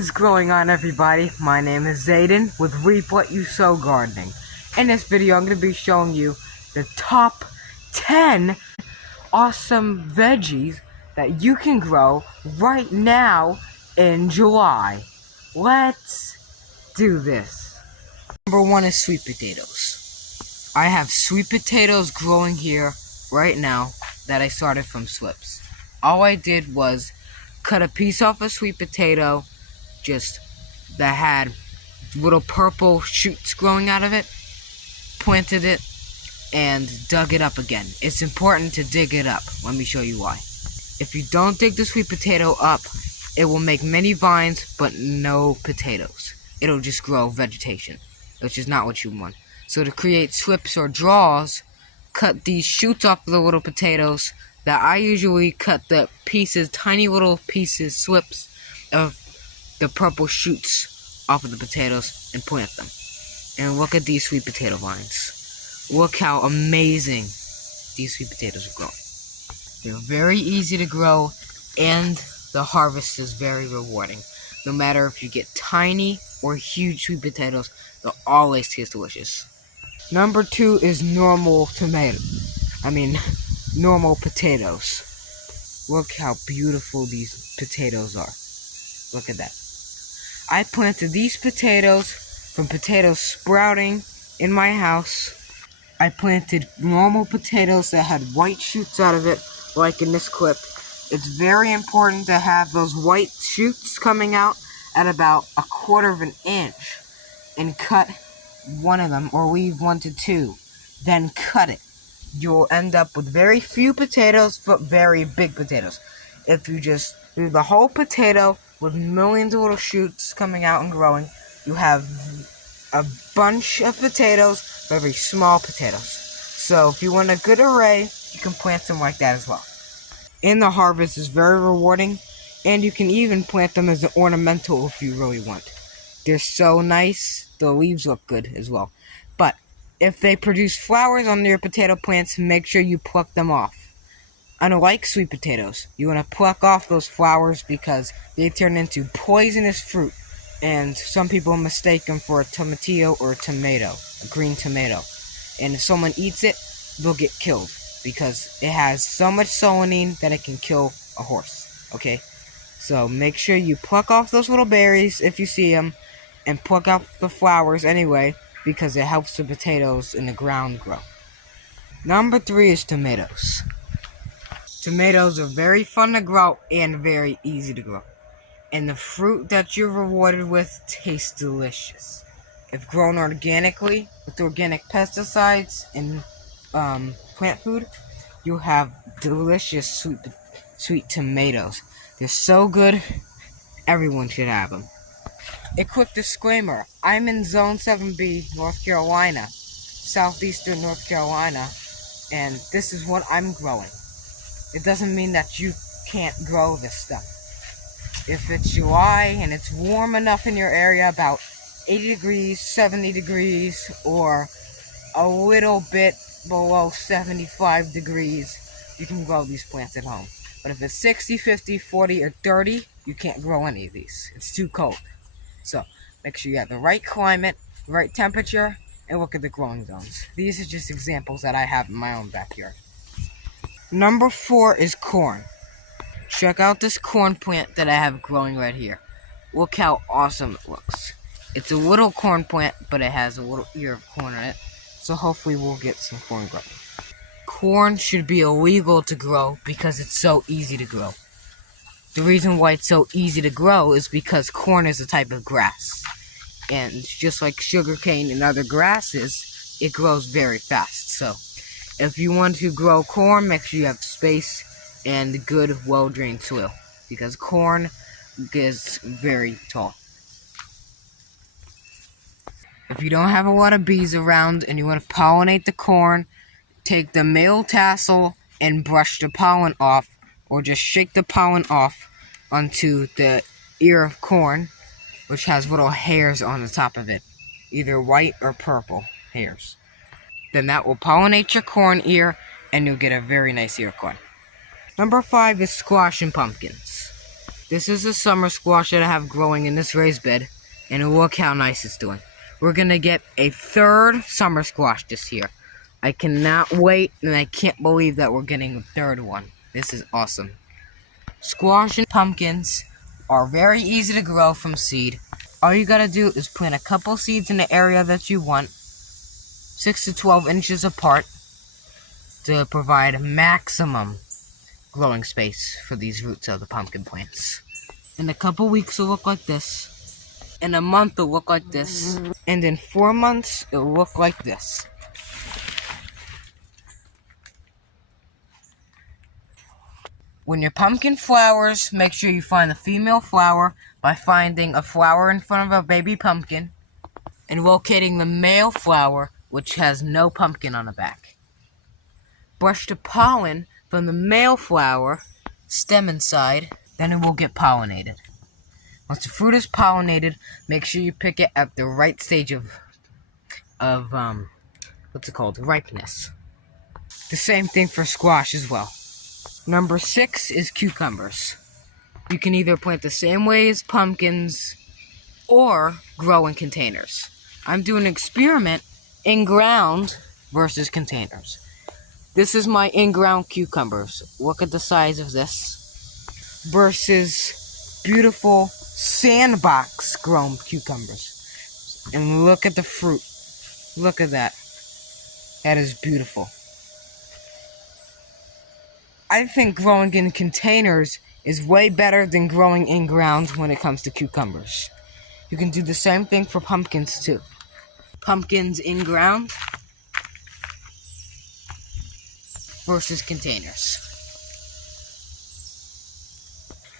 What's going on, everybody? My name is Zayden with Reap What You Sow Gardening. In this video, I'm going to be showing you the top 10 awesome veggies that you can grow right now in July. Let's do this. Number 1 is sweet potatoes. I have sweet potatoes growing here right now that I started from slips. All I did was cut a piece off a sweet potato, that had little purple shoots growing out of it, planted it, and dug it up again. It's important to dig it up. Let me show you why. If you don't dig the sweet potato up, it will make many vines, but no potatoes. It'll just grow vegetation, which is not what you want. So to create slips or draws, cut these shoots off of the little potatoes. That I usually cut the pieces, tiny little pieces, slips of the purple shoots off of the potatoes and plant them. And look at these sweet potato vines. Look how amazing these sweet potatoes are growing. They're very easy to grow, and the harvest is very rewarding. No matter if you get tiny or huge sweet potatoes, they'll always taste delicious. Number 2 is normal potatoes. Look how beautiful these potatoes are. Look at that. I planted these potatoes from potatoes sprouting in my house. I planted normal potatoes that had white shoots out of it, like in this clip. It's very important to have those white shoots coming out at about 1/4 of an inch, and cut one of them, or leave 1 to 2, then cut it. You'll end up with very few potatoes, but very big potatoes. If you just do the whole potato with millions of little shoots coming out and growing, you have a bunch of potatoes, very small potatoes. So if you want a good array, you can plant them like that as well. And the harvest is very rewarding, and you can even plant them as an ornamental if you really want. They're so nice. The leaves look good as well. But if they produce flowers on your potato plants, make sure you pluck them off. Unlike sweet potatoes, you want to pluck off those flowers because they turn into poisonous fruit, and some people mistake them for a tomatillo or a tomato, a green tomato. And if someone eats it, they'll get killed because it has so much solanine that it can kill a horse. Okay? So make sure you pluck off those little berries if you see them, and pluck out the flowers anyway, because it helps the potatoes in the ground grow. Number 3 is tomatoes. Tomatoes are very fun to grow and very easy to grow. And the fruit that you're rewarded with tastes delicious. If grown organically, with organic pesticides and plant food, you'll have delicious sweet tomatoes. They're so good, everyone should have them. A quick disclaimer, I'm in Zone 7B, North Carolina, southeastern North Carolina, and this is what I'm growing. It doesn't mean that you can't grow this stuff. If it's July and it's warm enough in your area, about 80 degrees, 70 degrees, or a little bit below 75 degrees, you can grow these plants at home. But if it's 60, 50, 40, or 30, you can't grow any of these. It's too cold. So, make sure you have the right climate, the right temperature, and look at the growing zones. These are just examples that I have in my own backyard. Number 4 is corn. Check out this corn plant that I have growing right here. Look how awesome it looks. It's a little corn plant, but it has a little ear of corn on it. So hopefully we'll get some corn growing. Corn should be illegal to grow because it's so easy to grow. The reason why it's so easy to grow is because corn is a type of grass. And just like sugarcane and other grasses, it grows very fast. So if you want to grow corn, make sure you have space and good, well-drained soil, because corn gets very tall. If you don't have a lot of bees around and you want to pollinate the corn, take the male tassel and brush the pollen off, or just shake the pollen off onto the ear of corn, which has little hairs on the top of it, either white or purple hairs. Then that will pollinate your corn ear, and you'll get a very nice ear of corn. Number 5 is squash and pumpkins. This is a summer squash that I have growing in this raised bed, and look how nice it's doing. We're gonna get a third summer squash this year. I cannot wait, and I can't believe that we're getting a third one. This is awesome. Squash and pumpkins are very easy to grow from seed. All you gotta do is plant a couple seeds in the area that you want, 6 to 12 inches apart, to provide maximum growing space for these roots of the pumpkin plants. In a couple weeks it'll look like this. In a month it'll look like this. And in 4 months it'll look like this. When your pumpkin flowers, make sure you find the female flower by finding a flower in front of a baby pumpkin and locating the male flower, which has no pumpkin on the back. Brush the pollen from the male flower, stem inside, then it will get pollinated. Once the fruit is pollinated, make sure you pick it at the right stage of ripeness. The same thing for squash as well. Number 6 is cucumbers. You can either plant the same way as pumpkins or grow in containers. I'm doing an experiment in ground versus containers. This is my in-ground cucumbers. Look at the size of this versus beautiful sandbox grown cucumbers. And look at the fruit. Look at that. That is beautiful. I think growing in containers is way better than growing in ground when it comes to cucumbers. You can do the same thing for pumpkins too. Pumpkins in ground versus containers.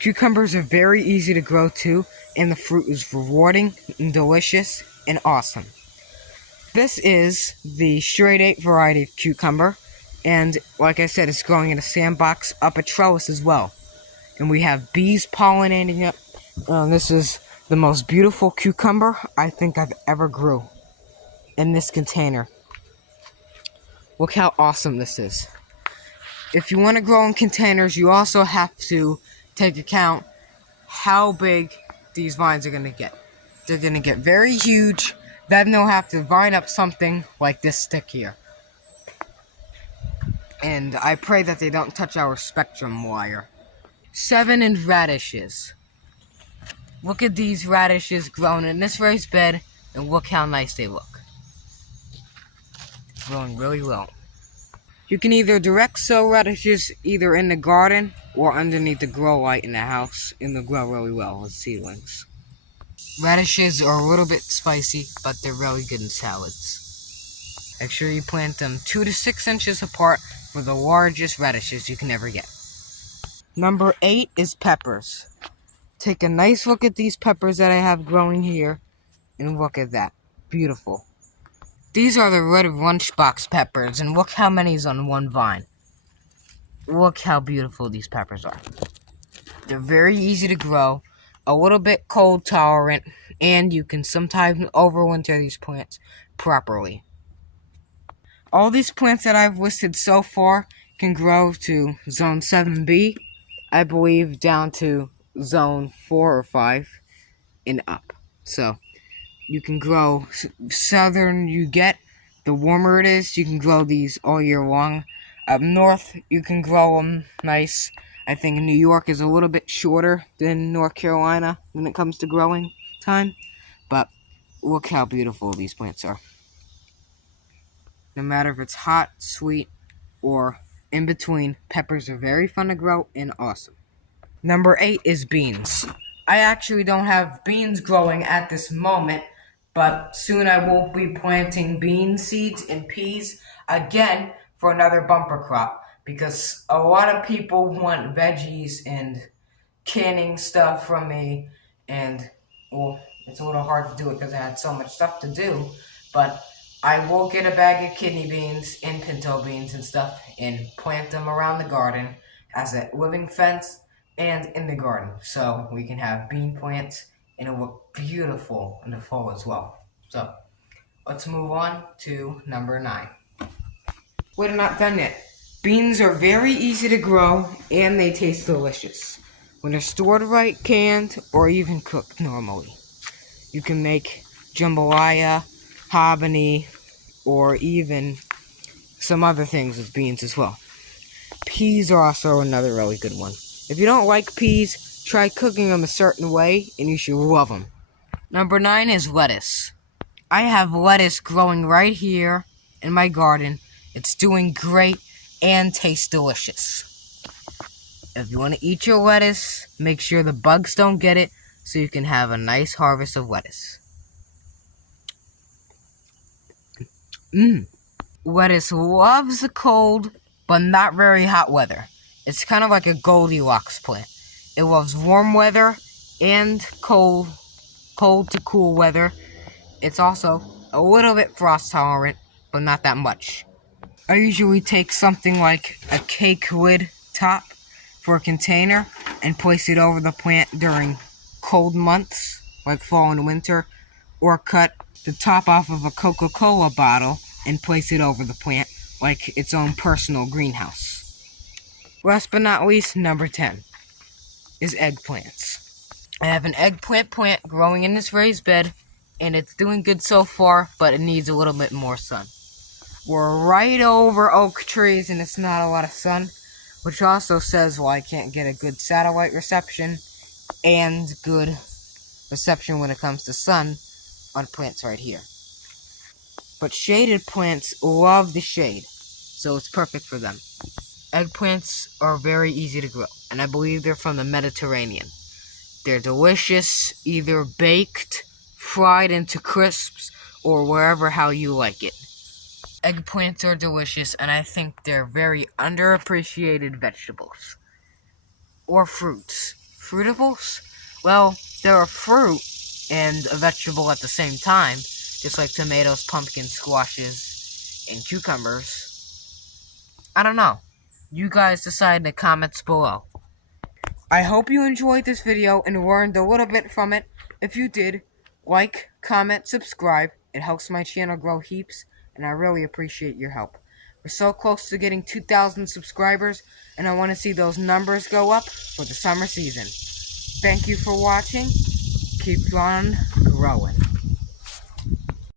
Cucumbers are very easy to grow too, and the fruit is rewarding and delicious and awesome. This is the straight 8 variety of cucumber, and like I said, it's growing in a sandbox up a trellis as well. And we have bees pollinating it. This is the most beautiful cucumber I think I've ever grew in this container. Look how awesome this is. If you want to grow in containers, you also have to take account how big these vines are going to get. They're going to get very huge. Then they'll have to vine up something like this stick here. And I pray that they don't touch our spectrum wire. 7 is radishes. Look at these radishes grown in this raised bed, and look how nice they look. Growing really well. You can either direct sow radishes either in the garden or underneath the grow light in the house, and they'll grow really well as seedlings. Radishes are a little bit spicy, but they're really good in salads. Make sure you plant them 2 to 6 inches apart for the largest radishes you can ever get. Number 8 is peppers. Take a nice look at these peppers that I have growing here, and look at that. Beautiful. These are the red lunchbox peppers, and look how many is on one vine. Look how beautiful these peppers are. They're very easy to grow, a little bit cold tolerant, and you can sometimes overwinter these plants properly. All these plants that I've listed so far can grow to zone 7B, I believe down to zone 4 or 5 and up. So you can grow southern you get, the warmer it is, you can grow these all year long. Up north, you can grow them nice. I think New York is a little bit shorter than North Carolina when it comes to growing time. But look how beautiful these plants are. No matter if it's hot, sweet, or in between, peppers are very fun to grow and awesome. Number 8 is beans. I actually don't have beans growing at this moment, but soon I will be planting bean seeds and peas again for another bumper crop, because a lot of people want veggies and canning stuff from me, and well, it's a little hard to do it because I had so much stuff to do, but I will get a bag of kidney beans and pinto beans and stuff and plant them around the garden as a living fence and in the garden, so we can have bean plants and it'll look beautiful in the fall as well. So let's move on to number 9. We're not done yet. Beans are very easy to grow and they taste delicious. When they're stored right, canned, or even cooked normally. You can make jambalaya, hobini, or even some other things with beans as well. Peas are also another really good one. If you don't like peas, try cooking them a certain way, and you should love them. Number 9 is lettuce. I have lettuce growing right here in my garden. It's doing great and tastes delicious. If you want to eat your lettuce, make sure the bugs don't get it so you can have a nice harvest of lettuce. Lettuce loves the cold, but not very hot weather. It's kind of like a Goldilocks plant. It loves warm weather and cold to cool weather. It's also a little bit frost tolerant, but not that much. I usually take something like a cake lid top for a container and place it over the plant during cold months, like fall and winter, or cut the top off of a Coca-Cola bottle and place it over the plant like its own personal greenhouse. Last but not least, number 10 is eggplants. I have an eggplant plant growing in this raised bed, and it's doing good so far, but it needs a little bit more sun. We're right over oak trees, and it's not a lot of sun, which also says why I can't get a good satellite reception and good reception when it comes to sun on plants right here. But shaded plants love the shade, so it's perfect for them. Eggplants are very easy to grow, and I believe they're from the Mediterranean. They're delicious, either baked, fried into crisps, or wherever how you like it. Eggplants are delicious, and I think they're very underappreciated vegetables. Or fruits. Fruitables? Well, they're a fruit and a vegetable at the same time, just like tomatoes, pumpkins, squashes, and cucumbers. I don't know. You guys decide in the comments below. I hope you enjoyed this video and learned a little bit from it. If you did, like, comment, subscribe. It helps my channel grow heaps, and I really appreciate your help. We're so close to getting 2,000 subscribers, and I want to see those numbers go up for the summer season. Thank you for watching. Keep on growing.